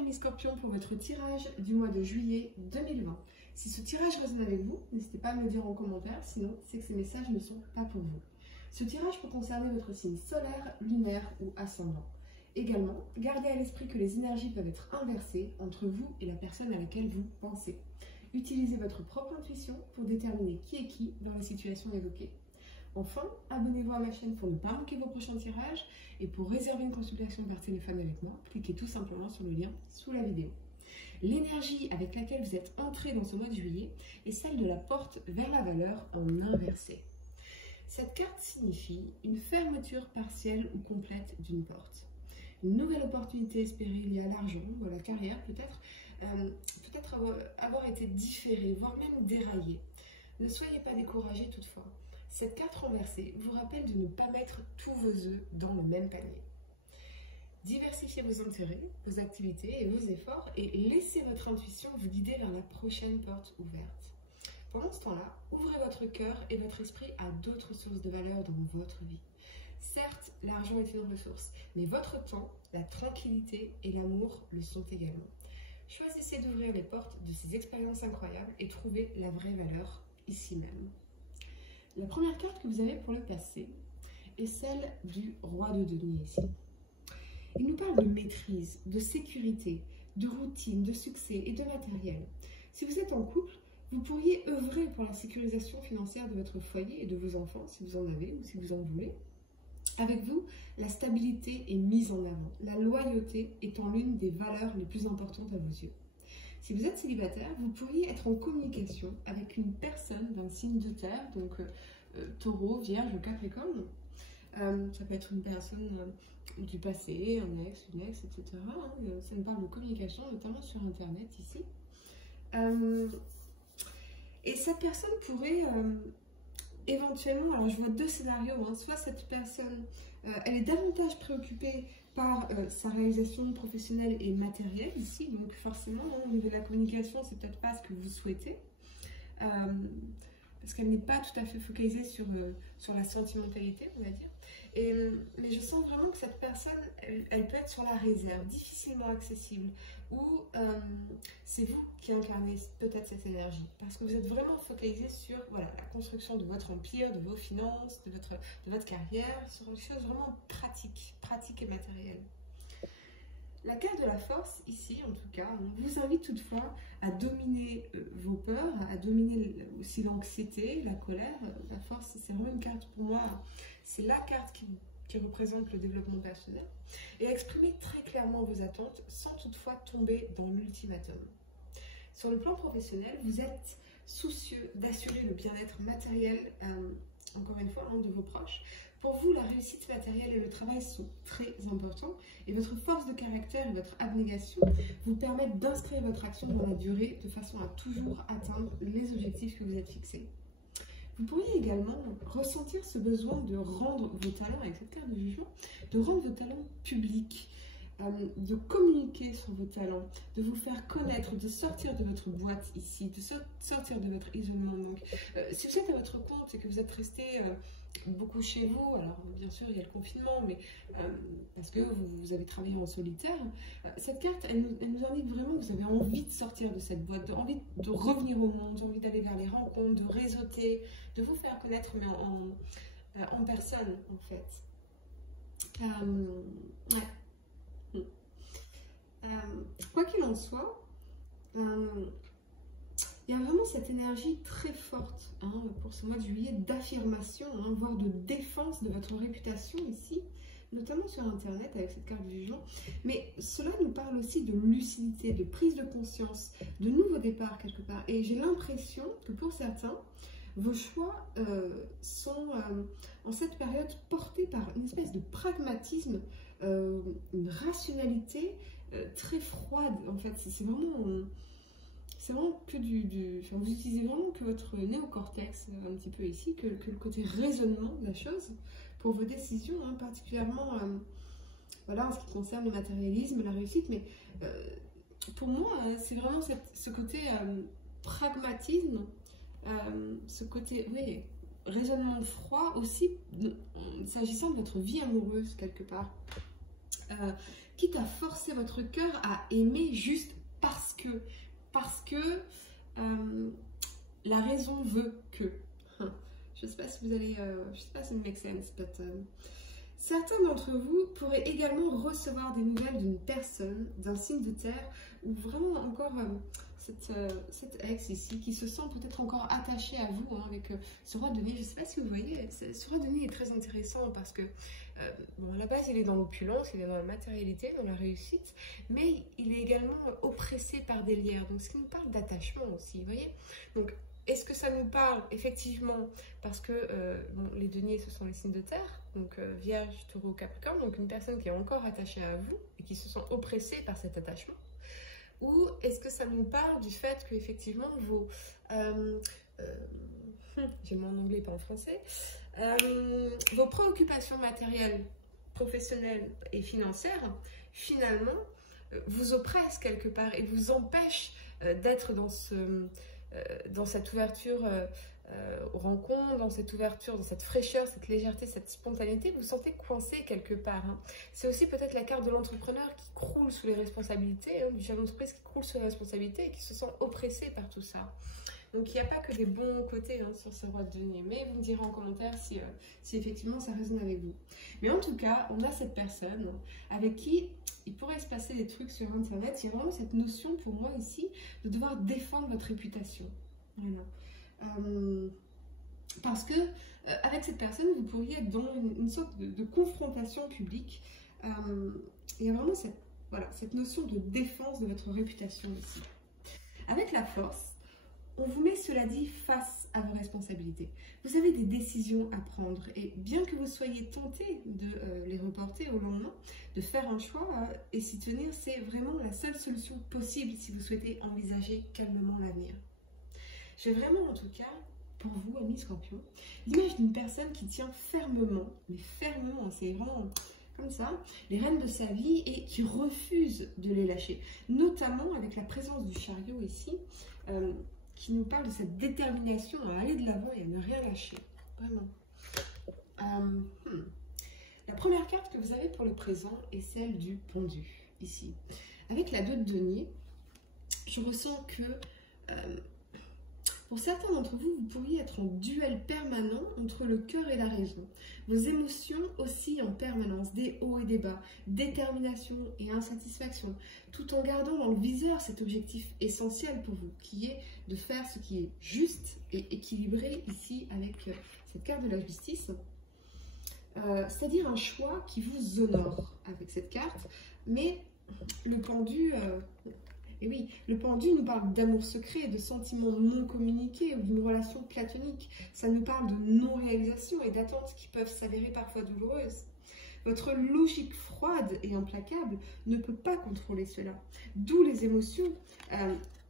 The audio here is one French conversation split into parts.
Amis Scorpions pour votre tirage du mois de juillet 2020. Si ce tirage résonne avec vous, n'hésitez pas à me le dire en commentaire, sinon c'est que ces messages ne sont pas pour vous. Ce tirage peut concerner votre signe solaire, lunaire ou ascendant. Également, gardez à l'esprit que les énergies peuvent être inversées entre vous et la personne à laquelle vous pensez. Utilisez votre propre intuition pour déterminer qui est qui dans la situation évoquée. Enfin, abonnez-vous à ma chaîne pour ne pas manquer vos prochains tirages et pour réserver une consultation par téléphone avec moi, cliquez tout simplement sur le lien sous la vidéo. L'énergie avec laquelle vous êtes entré dans ce mois de juillet est celle de la porte vers la valeur en inversé. Cette carte signifie une fermeture partielle ou complète d'une porte. Une nouvelle opportunité espérée liée à l'argent ou à la carrière peut-être avoir été différée, voire même déraillée. Ne soyez pas découragés toutefois. Cette carte renversée vous rappelle de ne pas mettre tous vos œufs dans le même panier. Diversifiez vos intérêts, vos activités et vos efforts et laissez votre intuition vous guider vers la prochaine porte ouverte. Pendant ce temps-là, ouvrez votre cœur et votre esprit à d'autres sources de valeur dans votre vie. Certes, l'argent est une ressource, mais votre temps, la tranquillité et l'amour le sont également. Choisissez d'ouvrir les portes de ces expériences incroyables et trouvez la vraie valeur ici même. La première carte que vous avez pour le passé est celle du roi de denier ici. Il nous parle de maîtrise, de sécurité, de routine, de succès et de matériel. Si vous êtes en couple, vous pourriez œuvrer pour la sécurisation financière de votre foyer et de vos enfants, si vous en avez ou si vous en voulez. Avec vous, la stabilité est mise en avant, la loyauté étant l'une des valeurs les plus importantes à vos yeux. Si vous êtes célibataire, vous pourriez être en communication avec une personne d'un signe de terre, donc taureau, vierge ou capricorne. Ça peut être une personne du passé, un ex, une ex, etc. Ça nous parle de communication, notamment sur Internet ici. Et cette personne pourrait éventuellement, alors je vois deux scénarios, soit cette personne, elle est davantage préoccupée par sa réalisation professionnelle et matérielle ici, donc forcément au niveau de la communication c'est peut-être pas ce que vous souhaitez, parce qu'elle n'est pas tout à fait focalisée sur la sentimentalité, on va dire. Mais je sens vraiment que cette personne, elle peut être sur la réserve, difficilement accessible, ou c'est vous qui incarnez peut-être cette énergie, parce que vous êtes vraiment focalisé sur la construction de votre empire, de vos finances, de votre carrière, sur des choses vraiment pratiques et matérielles. La carte de la force, ici en tout cas, vous invite toutefois à dominer vos peurs, à dominer aussi l'anxiété, la colère. La force, c'est vraiment une carte pour moi, c'est la carte qui représente le développement personnel, et à exprimer très clairement vos attentes sans toutefois tomber dans l'ultimatum. Sur le plan professionnel, vous êtes soucieux d'assurer le bien-être matériel, encore une fois, de vos proches. Pour vous, la réussite matérielle et le travail sont très importants et votre force de caractère et votre abnégation vous permettent d'inscrire votre action dans la durée de façon à toujours atteindre les objectifs que vous êtes fixés. Vous pourriez également ressentir ce besoin de rendre vos talents, avec cette carte de jugement, de rendre vos talents publics, de communiquer sur vos talents, de vous faire connaître, de sortir de votre boîte ici, de sortir de votre isolement. Donc, si vous êtes à votre compte et que vous êtes resté beaucoup chez vous, alors bien sûr il y a le confinement, mais parce que vous avez travaillé en solitaire, cette carte elle nous indique vraiment que vous avez envie de sortir de cette boîte, envie de revenir au monde, envie d'aller vers les rencontres, de réseauter, de vous faire connaître, mais en personne en fait. Quoi qu'il en soit, il y a vraiment cette énergie très forte pour ce mois de juillet d'affirmation, voire de défense de votre réputation ici, notamment sur Internet avec cette carte du jugement. Mais cela nous parle aussi de lucidité, de prise de conscience, de nouveau départ quelque part. Et j'ai l'impression que pour certains, vos choix sont en cette période portés par une espèce de pragmatisme, une rationalité très froide. En fait, c'est vraiment que enfin, vous utilisez vraiment que votre néocortex un petit peu ici, que le côté raisonnement de la chose pour vos décisions, particulièrement en ce qui concerne le matérialisme, la réussite. Mais pour moi, c'est vraiment ce côté pragmatisme, ce côté raisonnement froid aussi, s'agissant de votre vie amoureuse quelque part, quitte à forcer votre cœur à aimer juste parce que la raison veut que. Je ne sais pas si vous allez, je sais pas si it makes sense, but, certains d'entre vous pourraient également recevoir des nouvelles d'une personne, d'un signe de terre, ou vraiment encore cette ex ici, qui se sent peut-être encore attachée à vous, hein, avec ce roi de denier. Je ne sais pas si vous voyez, ce roi de denier est très intéressant parce que, bon, à la base, il est dans l'opulence, il est dans la matérialité, dans la réussite, mais il est également oppressé par des lières. Donc, ce qui nous parle d'attachement aussi, vous voyez. Donc, est-ce que ça nous parle effectivement parce que bon, les deniers ce sont les signes de terre, donc Vierge, Taureau, Capricorne, donc une personne qui est encore attachée à vous et qui se sent oppressée par cet attachement, ou est-ce que ça nous parle du fait que effectivement vos j'ai le mot en anglais pas en français, vos préoccupations matérielles, professionnelles et financières finalement vous oppressent quelque part et vous empêchent d'être dans cette ouverture aux rencontres, dans cette ouverture, dans cette fraîcheur, cette légèreté, cette spontanéité, vous vous sentez coincé quelque part. Hein. C'est aussi peut-être la carte de l'entrepreneur qui croule sous les responsabilités, hein, du chef d'entreprise qui croule sous les responsabilités et qui se sent oppressé par tout ça. Donc il n'y a pas que des bons côtés hein, sur ce roi de denier, mais vous me direz en commentaire si effectivement ça résonne avec vous. Mais en tout cas, on a cette personne avec qui il pourrait se passer des trucs sur Internet. Il y a vraiment cette notion pour moi ici de devoir défendre votre réputation. Voilà. Parce que avec cette personne, vous pourriez être dans une sorte de confrontation publique. Il y a vraiment cette notion de défense de votre réputation ici. Avec la force, on vous met, cela dit, face à vos responsabilités. Vous avez des décisions à prendre et bien que vous soyez tenté de les reporter au lendemain, de faire un choix et s'y tenir, c'est vraiment la seule solution possible si vous souhaitez envisager calmement l'avenir. J'ai vraiment, en tout cas, pour vous, amis Scorpion, l'image d'une personne qui tient fermement, mais fermement, c'est vraiment comme ça, les rênes de sa vie et qui refuse de les lâcher. Notamment avec la présence du chariot ici, qui nous parle de cette détermination à aller de l'avant et à ne rien lâcher. Vraiment. La première carte que vous avez pour le présent est celle du pendu, ici. Avec la 2 de denier, je ressens que pour certains d'entre vous, vous pourriez être en duel permanent entre le cœur et la raison. Vos émotions oscillent en permanence, des hauts et des bas, détermination et insatisfaction, tout en gardant dans le viseur cet objectif essentiel pour vous, qui est de faire ce qui est juste et équilibré ici avec cette carte de la justice. C'est-à-dire un choix qui vous honore avec cette carte, mais le pendu... Et oui, le pendu nous parle d'amour secret, de sentiments non communiqués ou d'une relation platonique. Ça nous parle de non-réalisation et d'attentes qui peuvent s'avérer parfois douloureuses. Votre logique froide et implacable ne peut pas contrôler cela. D'où les émotions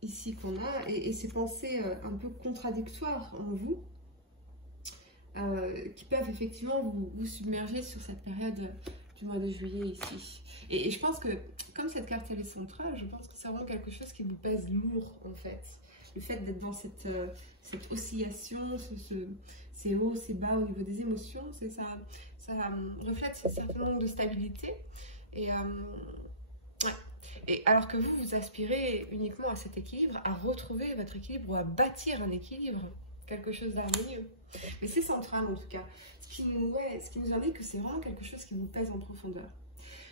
ici qu'on a et ces pensées un peu contradictoires en vous qui peuvent effectivement vous submerger sur cette période du mois de juillet ici. Et je pense que, comme cette carte elle est centrale, je pense que c'est vraiment quelque chose qui vous pèse lourd en fait. Le fait d'être dans cette oscillation, ces hauts, ces bas au niveau des émotions, ça reflète un certain nombre de stabilité. Et, ouais. Et alors que vous aspirez uniquement à cet équilibre, à retrouver votre équilibre ou à bâtir un équilibre, quelque chose d'harmonieux. Mais c'est central en tout cas. Ce qui nous indique que c'est vraiment quelque chose qui nous pèse en profondeur.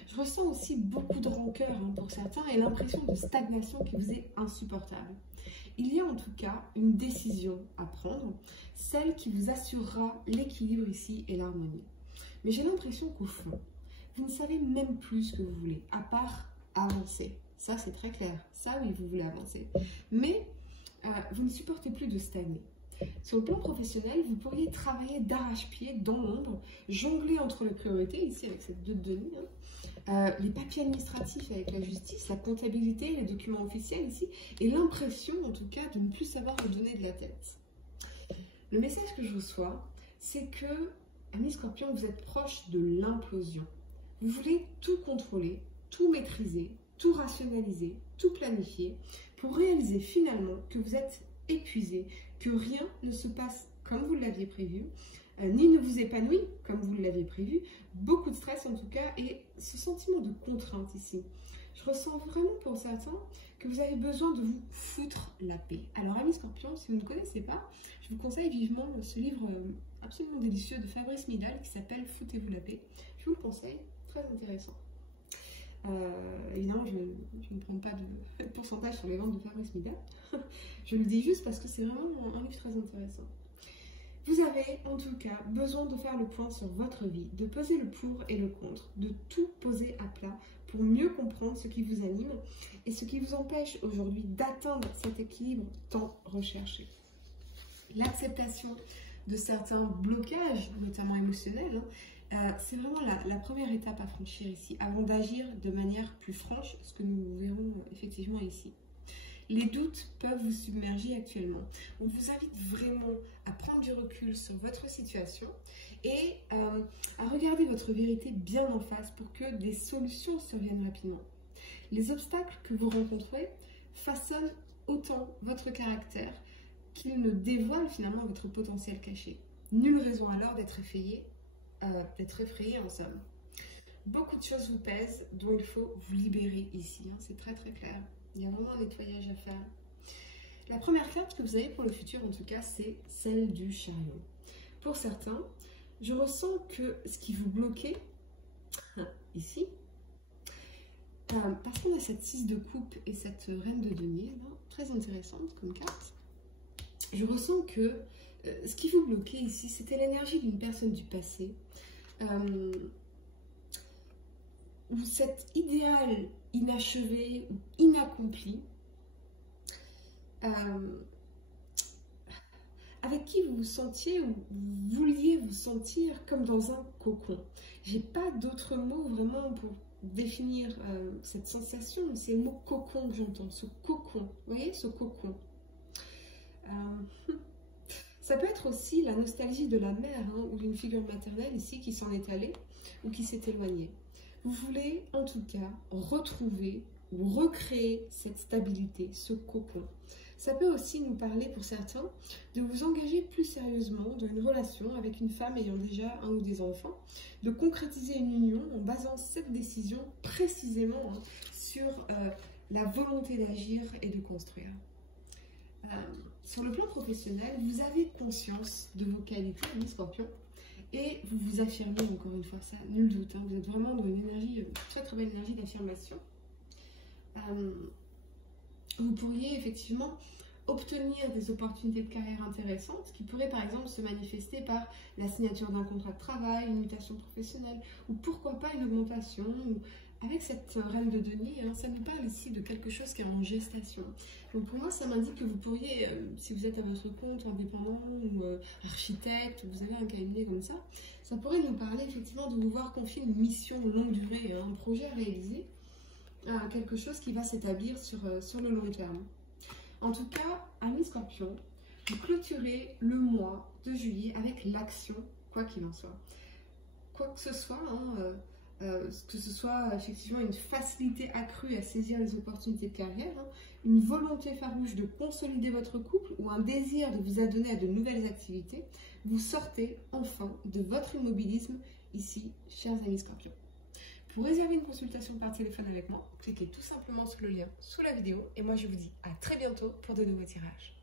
Je ressens aussi beaucoup de rancœur pour certains et l'impression de stagnation qui vous est insupportable. Il y a en tout cas une décision à prendre, celle qui vous assurera l'équilibre ici et l'harmonie. Mais j'ai l'impression qu'au fond, vous ne savez même plus ce que vous voulez, à part avancer. Ça, c'est très clair. Ça, oui, vous voulez avancer. Mais vous ne supportez plus de stagner. Sur le plan professionnel, vous pourriez travailler d'arrache-pied dans l'ombre, jongler entre les priorités, ici avec cette 2 de denier, les papiers administratifs avec la justice, la comptabilité, les documents officiels ici, et l'impression en tout cas de ne plus savoir vous donner de la tête. Le message que je reçois, c'est que, amis Scorpion, vous êtes proche de l'implosion. Vous voulez tout contrôler, tout maîtriser, tout rationaliser, tout planifier, pour réaliser finalement que vous êtes épuisé, que rien ne se passe comme vous l'aviez prévu, ni ne vous épanouit comme vous l'aviez prévu. Beaucoup de stress en tout cas et ce sentiment de contrainte ici. Je ressens vraiment pour certains que vous avez besoin de vous foutre la paix. Alors amis Scorpions, si vous ne connaissez pas, je vous conseille vivement ce livre absolument délicieux de Fabrice Midal qui s'appelle Foutez-vous la paix. Je vous le conseille, très intéressant. Évidemment, je ne prends pas de pourcentage sur les ventes de Fabrice Midal. Je le dis juste parce que c'est vraiment un livre très intéressant. Vous avez en tout cas besoin de faire le point sur votre vie, de peser le pour et le contre, de tout poser à plat pour mieux comprendre ce qui vous anime et ce qui vous empêche aujourd'hui d'atteindre cet équilibre tant recherché. L'acceptation de certains blocages, notamment émotionnels, c'est vraiment la première étape à franchir ici, avant d'agir de manière plus franche, ce que nous verrons effectivement ici. Les doutes peuvent vous submerger actuellement. On vous invite vraiment à prendre du recul sur votre situation et à regarder votre vérité bien en face pour que des solutions surviennent rapidement. Les obstacles que vous rencontrez façonnent autant votre caractère qu'ils ne dévoilent finalement votre potentiel caché. Nulle raison alors d'être effrayé en somme. Beaucoup de choses vous pèsent dont il faut vous libérer ici, c'est très très clair. Il y a vraiment un nettoyage à faire. La première carte que vous avez pour le futur, en tout cas, c'est celle du chariot. Pour certains, je ressens que ce qui vous bloquait, ici, parce qu'on a cette 6 de coupe et cette reine de denier, très intéressante comme carte, je ressens que ce qui vous bloquait ici, c'était l'énergie d'une personne du passé, ou cet idéal inachevé ou inaccompli avec qui vous vous sentiez ou vous vouliez vous sentir comme dans un cocon. J'ai pas d'autres mots vraiment pour définir cette sensation, c'est le mot cocon que j'entends, ce cocon, vous voyez ce cocon. Ça peut être aussi la nostalgie de la mère ou d'une figure maternelle ici qui s'en est allée ou qui s'est éloignée. Vous voulez en tout cas retrouver ou recréer cette stabilité, ce cocon. Ça peut aussi nous parler pour certains de vous engager plus sérieusement dans une relation avec une femme ayant déjà un ou des enfants, de concrétiser une union en basant cette décision précisément sur la volonté d'agir et de construire. Sur le plan professionnel, vous avez conscience de vos qualités, amis Scorpions, et vous vous affirmez encore une fois, ça, nul doute, vous êtes vraiment dans une énergie, très très belle énergie d'affirmation. Vous pourriez effectivement obtenir des opportunités de carrière intéressantes qui pourraient par exemple se manifester par la signature d'un contrat de travail, une mutation professionnelle ou pourquoi pas une augmentation. Avec cette reine de denier, ça nous parle ici de quelque chose qui est en gestation. Donc pour moi, ça m'indique que vous pourriez, si vous êtes à votre compte, indépendant ou architecte, ou vous avez un cabinet comme ça, ça pourrait nous parler effectivement de vous voir confier une mission longue durée, un projet à réaliser, quelque chose qui va s'établir sur le long terme. En tout cas, amis Scorpions, vous clôturez le mois de juillet avec l'action, quoi qu'il en soit. Quoi que ce soit, que ce soit effectivement une facilité accrue à saisir les opportunités de carrière, une volonté farouche de consolider votre couple ou un désir de vous adonner à de nouvelles activités, vous sortez enfin de votre immobilisme ici, chers amis Scorpions. Pour réserver une consultation par téléphone avec moi, cliquez tout simplement sur le lien sous la vidéo et moi je vous dis à très bientôt pour de nouveaux tirages.